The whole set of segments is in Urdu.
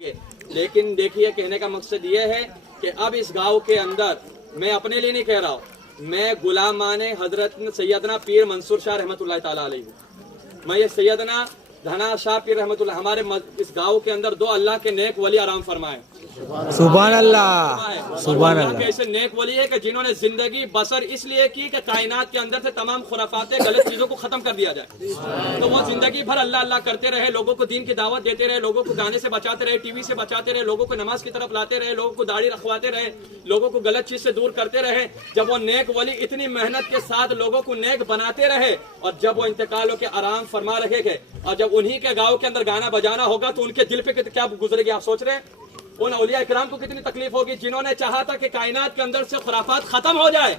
لیکن دیکھیے کہنے کا مقصد یہ ہے کہ اب اس گاؤں کے اندر میں اپنے لیے نہیں کہہ رہا ہوں، میں غلامان حضرت سیدنا پیر منصور شاہ رحمۃ اللہ تعالیٰ علیہ ہوں۔ میں یہ سیدنا دھنا شاہ پیر رحمۃ اللہ ہمارے اس گاؤں کے اندر دو اللہ کے نیک ولی آرام فرمائے، سبحان اللہ سبحان اللہ۔ ایسے نیک ولی ہے کہ جنہوں نے زندگی بسر اس لیے کی کہ کائنات کے اندر سے تمام خرافاتیں غلط چیزوں کو ختم کر دیا جائے، تو وہ زندگی بھر اللہ اللہ کرتے رہے، لوگوں کو دین کی دعوت دیتے رہے، لوگوں کو گانے سے بچاتے رہے، ٹی وی سے بچاتے رہے، لوگوں کو نماز کی طرف لاتے رہے، لوگوں کو داڑھی رکھواتے رہے، لوگوں کو غلط چیز سے دور کرتے رہے۔ جب وہ نیک ولی اتنی محنت کے ساتھ لوگوں کو نیک بناتے رہے اور جب وہ انتقال ہو کے آرام فرما رہے گے اور جب انہی کے گاؤں کے اندر گانا بجانا ہوگا تو ان کے دل پہ کیا گزرے گی آپ سوچ رہے ہیں؟ ان اولیاء اکرام کو کتنی تکلیف ہوگی جنہوں نے چاہا تھا کہ کائنات کے اندر سے خرافات ختم ہو جائے،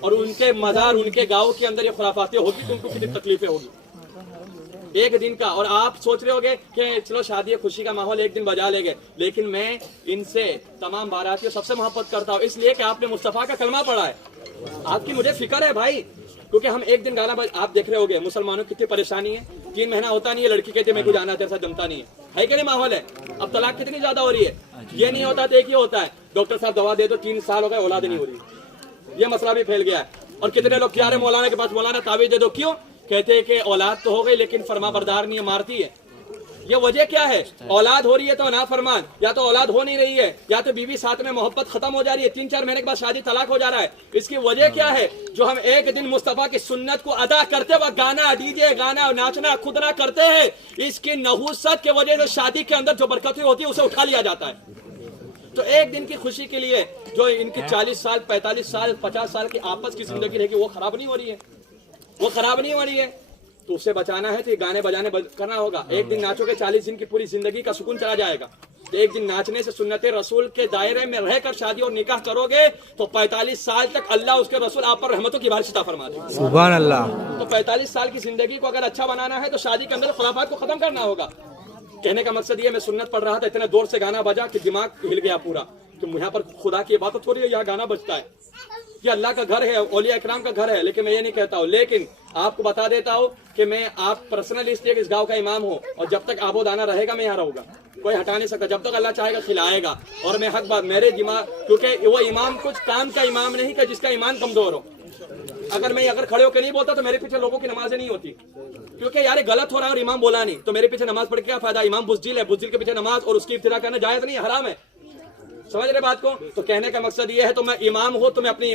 اور ان کے مزار ان کے گاؤں کے اندر یہ خرافاتیں ہوگی تو ان کو کتنی تکلیفیں ہوگی ایک دن کا۔ اور آپ سوچ رہے ہوگے کہ چلو شادی خوشی کا ماحول ایک دن بجا لے گے، لیکن میں ان سے تمام باراتیوں سب سے محبت کرتا ہوں، اس لیے کہ آپ نے مصطفیٰ کا کلمہ پڑھا ہے۔ آپ کی مجھے فکر ہے بھائی، کیونکہ ہم ایک دن گانا آپ دیکھ رہے ہوگے مسلمانوں کی کتنی پریشانی ہے، 3 مہینہ ہوتا نہیں ہے، لڑکی کہتے ہیں میں کو جانا تیرے ساتھ جمتا نہیں ہے کہ نہیں ماحول ہے؟ اب طلاق کتنی زیادہ ہو رہی ہے، یہ نہیں ہوتا تو ایک ہی ہوتا ہے ڈاکٹر صاحب دوا دے دو 3 سال ہو گئے اولاد نہیں ہو رہی، یہ مسئلہ بھی پھیل گیا ہے۔ اور کتنے لوگ کیا رہے مولانا کے پاس، مولانا تعویذ دے دو، کیوں؟ کہتے ہیں کہ اولاد تو ہو گئی لیکن فرما بردار نہیں ہے، مارتی ہے۔ یہ وجہ کیا ہے؟ اولاد ہو رہی ہے تو نافرمان، یا تو اولاد ہو نہیں رہی ہے، یا تو بیوی ساتھ میں محبت ختم ہو جا رہی ہے، 3-4 مہینے کے بعد شادی طلاق ہو جا رہا ہے۔ اس کی وجہ کیا ہے؟ جو ہم ایک دن مصطفیٰ کی سنت کو ادا کرتے وقت گانا ڈی جے گانا ناچنا کودنا کرتے ہیں، اس کی نحوست کی وجہ سے شادی کے اندر جو برکتیں ہوتی ہے اسے اٹھا لیا جاتا ہے۔ تو ایک دن کی خوشی کے لیے جو ان کی 40 سال 45 سال 50 سال کی آپس کی زندگی رہے گی وہ خراب نہیں ہو رہی ہے، وہ خراب نہیں ہو رہی ہے، تو اسے بچانا ہے تو یہ گانے بجانے کرنا ہوگا۔ ایک دن ناچو گے 40 دن کی پوری زندگی کا سکون چلا جائے گا، تو ایک دن ناچنے سے سنت رسول کے دائرے میں رہ کر شادی اور نکاح کرو گے تو 45 سال تک اللہ اس کے رسول آپ پر رحمتوں کی بارش عطا فرما دے گا۔ سبحان اللہ۔ تو 45 سال کی زندگی کو اگر اچھا بنانا ہے تو شادی کے اندر خرافات کو ختم کرنا ہوگا۔ کہنے کا مقصد یہ میں سنت پڑھ رہا تھا، اتنے دور سے گانا بجا کہ دماغ ہل گیا پورا، کہ یہاں پر خدا کی عبادت ہو رہی ہے، یہاں گانا بجتا ہے، یہ اللہ کا گھر ہے، اولیاء اکرام کا گھر ہے، لیکن میں یہ نہیں کہتا ہوں۔ لیکن آپ کو بتا دیتا ہوں کہ میں آپ پرسنل اس لیے کہ اس گاؤں کا امام ہوں، اور جب تک آب و دانہ رہے گا میں یہاں رہوں گا، کوئی ہٹا نہیں سکتا، جب تک اللہ چاہے گا کھلائے گا۔ اور میں حق بات میرے دماغ، کیونکہ وہ امام کچھ کام کا امام نہیں کہ جس کا ایمان کمزور ہو۔ اگر میں کھڑے ہو کے نہیں بولتا تو میرے پیچھے لوگوں کی نمازیں نہیں ہوتی، کیونکہ یار غلط ہو رہا ہے اور امام بولا نہیں تو میرے پیچھے نماز پڑھ کے کیا فائدہ؟ امام بزدل ہے، بزدل کے پیچھے نماز اور اس کی ابتدا کرنا جائز نہیں، حرام ہے۔ سمجھ رہے بات کو؟ تو کہنے کا مقصد یہ ہے تو میں امام ہوں تو میں اپنی